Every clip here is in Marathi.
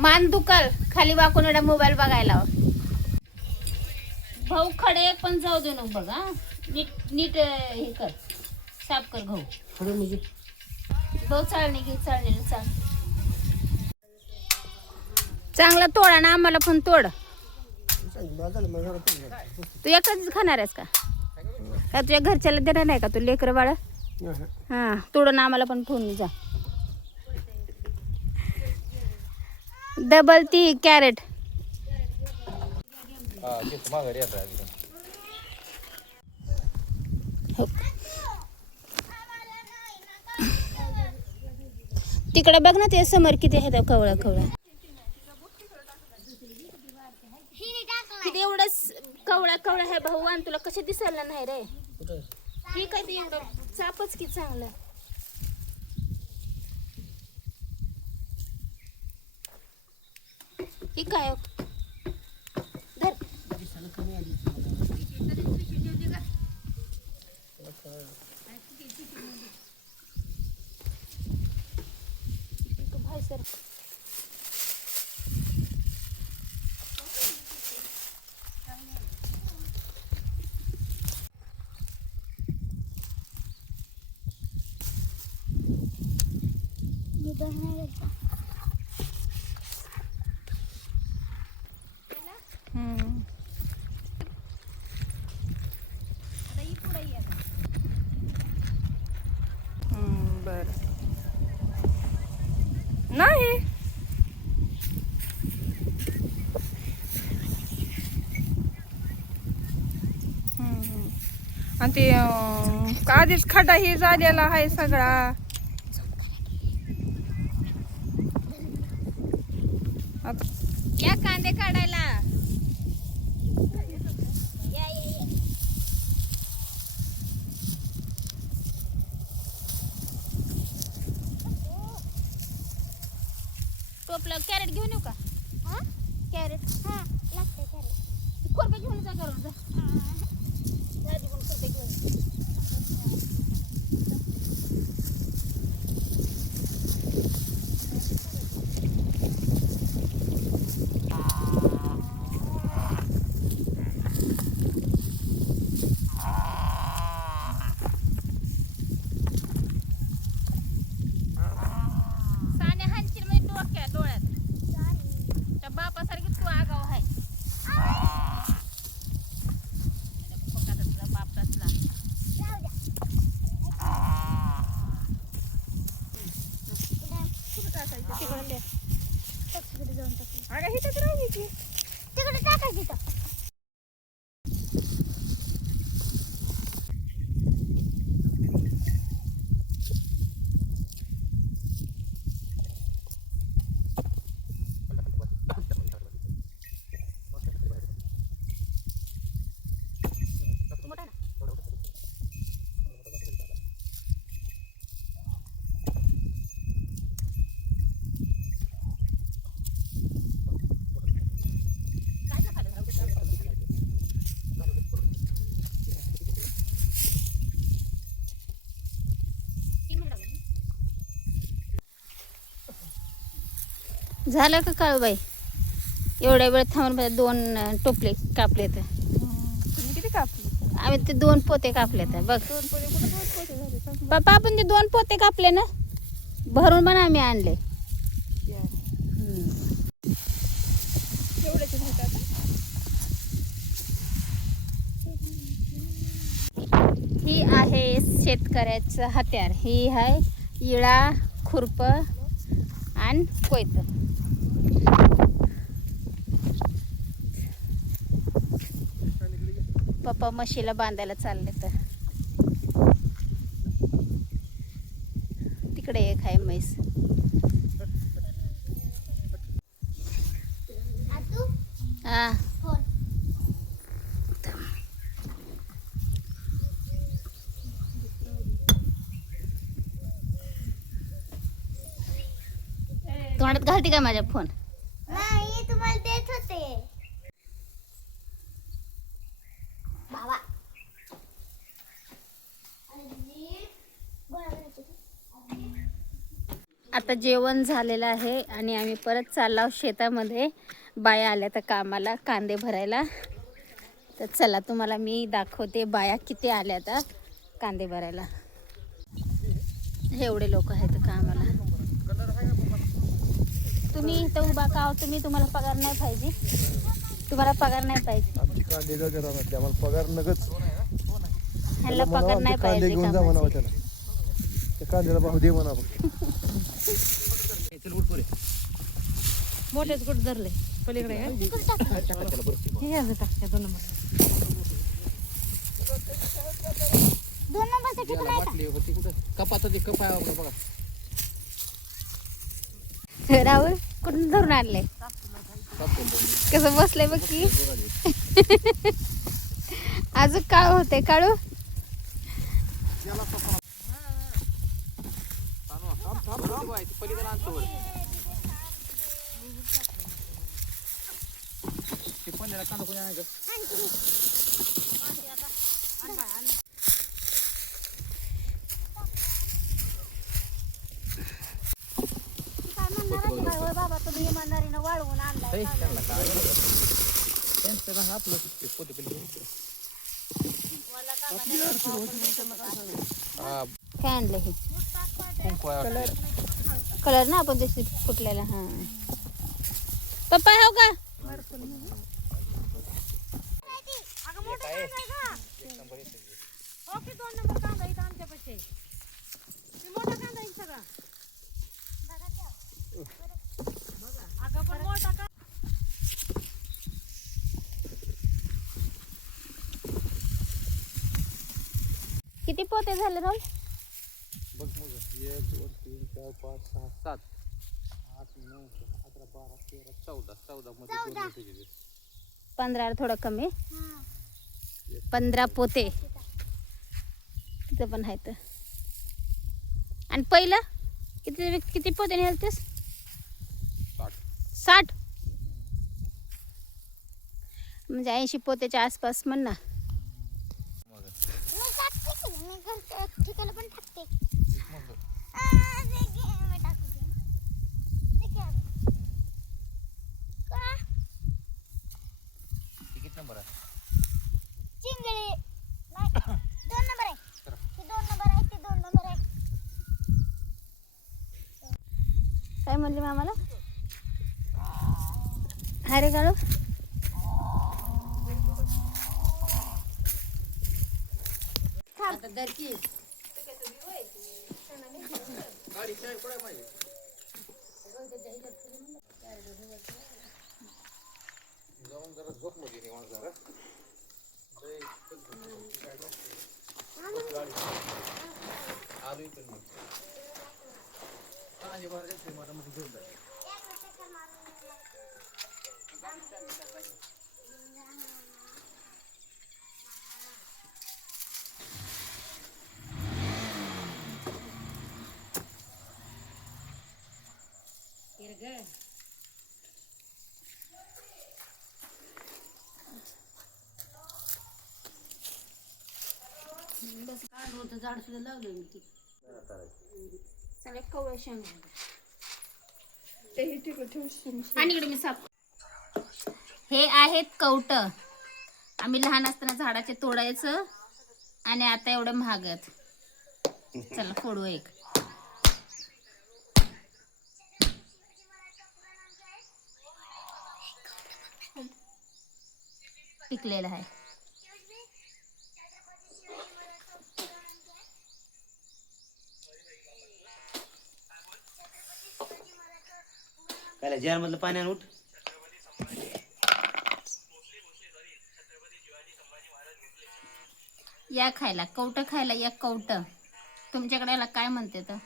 मान दुखल खाली वाकून एवढा मोबाईल बघायला. भाऊ खडे पण जाऊ दे नको बघा. नीट नीट हे कर, साफ कर भाऊ. खडे म्हणजे भाऊ चाळणी घे, चाळणीला चाळ. चांगला तोडा ना, आम्हाला पण तोड. तू एकच खाणार आहेस का? का तुझ्या घरच्याला देणार नाही का तू लेकर बाळ? हा तोडून आम्हाला पण ठेवून जा. डबल ती कॅरेट. तिकडे बघ ना ते समोर किती आहे कवळा कवळा. किती एवढंच कवळा कवळा आहे भाऊ, आणि तुला कसे दिसायला नाही रे? ठीक आहे ते एवढं चापच की चांगलं. ठीक आहे धर. भाई सर बर नाही. आणि ते आधीच खड्डा हे झालेला आहे सगळा. या कांदे काढायला. टोपला कॅरेट घेऊन येऊ का? कॅरेट लागते. कॅरेट खोरपे घेऊन जा करून जा. दादी पण खोरपे घेऊन. बापासारखी तू आगाव आहे. बाप तसला. अगं हिथंच राहू की तिकडे टाकायची. झालं का काळूबाई? एवढ्या वेळ थांबून 2 टोपले कापले तर. तुम्ही किती कापले? आम्ही ते 2 पोते कापले तर बघ. 2 पोते कुठे 2 पोते झाले? पप्पा आपण ते 2 पोते कापले ना, भरून पण आम्ही आणले. एवढ्याचे झाले आता. हे शेतकऱ्याचं हत्यार. ही आहे इळा, खुरप आणि कोयत. पप्पा म्हशीला बांधायला चालले तर तिकडे एक आहे म्हैस. हा तोंडात घालते का माझ्या फोन? नाही, तुम्हाला देत होते बाबा. आता जेवण झालेलं आहे आणि आम्ही परत चाललो शेतामध्ये. बाया आल्या तर कामाला कांदे भरायला. तर चला तुम्हाला मी दाखवते बाया किती आल्या आता कांदे भरायला. एवढे लोक आहेत कामाला. तुम्ही इथं उभा का आहो तुम्ही? तुम्हाला पगार नाही पाहिजे? तुम्हाला पगार नाही पाहिजे? आम्हाला पगार नगच. ह्याला पगार नाही पाहिजे घेऊन जा म्हणावं त्याला. त्या कांद्याला भाव दे म्हणा. मोठेच कुठं धरले पलीकडे हे असं टाकते 2 नंबर. 2 नंबरसाठी पण आहे का? कपाचा ते कप आहे आपला बघा. राहुल कुठून धरून आणले? कसं बसलंय बघ की. अजून काळू होते. काळू बाबा तुम्ही इमानदारीनं वाळवून आणलाय. काय आणलं हे? कलर ना आपण जशी फुटलेला. हा पप्पा हो का? किती पोते झाले राहुल? बघ मग 1 2 3 4 5 6 7 8 9 11 12 13 14 मध्ये 2 तुझे 15 थोडं कमी. 15 पोते तिथं पण आहेत. आणि पहिलं किती किती पोते नेलतेस? 60 म्हणजे 80 पोत्याच्या आसपास म्हण ना. ठिकाणी पण टाकते. किती नंबर आहे? चिंगळे नाही 2 नंबर आहे. हे 2 नंबर आहे. ते 2 नंबर आहे. काय म्हणली मामाला? अरे काढू जाऊन जरा झोप मध्ये निवांत जरा. आलो इथं मग. कांदे भरायचे मला मध्ये घेऊन जा. आणि इकडे मी साप. हे आहेत कवट. आम्ही लहान असताना झाडाचे तोडायचं आणि आता एवढं महाग आहेत. चला फोडू एक. पिकलेला आहे. काय जार मधलं पाणी आण उठ. या खायला कवटं खायला या कवटं. तुमच्याकडे याला काय म्हणते तर?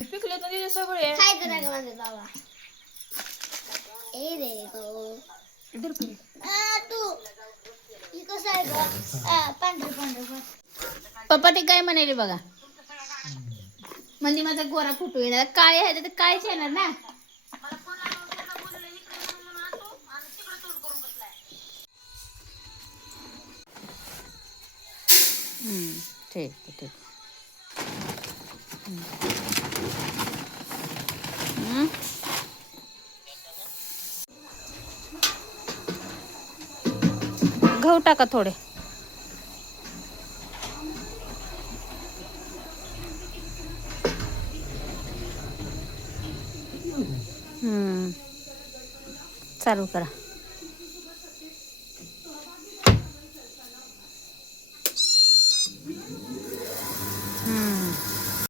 पिकले तर तिथे सगळे खायचं नाही का माझे बाबा? ए रे गो. तू ही कसं आहे ग? पांढरं पांढरं. पप्पा ते काय म्हणाले बघा. म्हणजे माझा गोरा फुटू येणार. काळे आहे तर काळेच येणार ना. ठीक आहे ठीक. गहू टाका थोडे. चालू करा.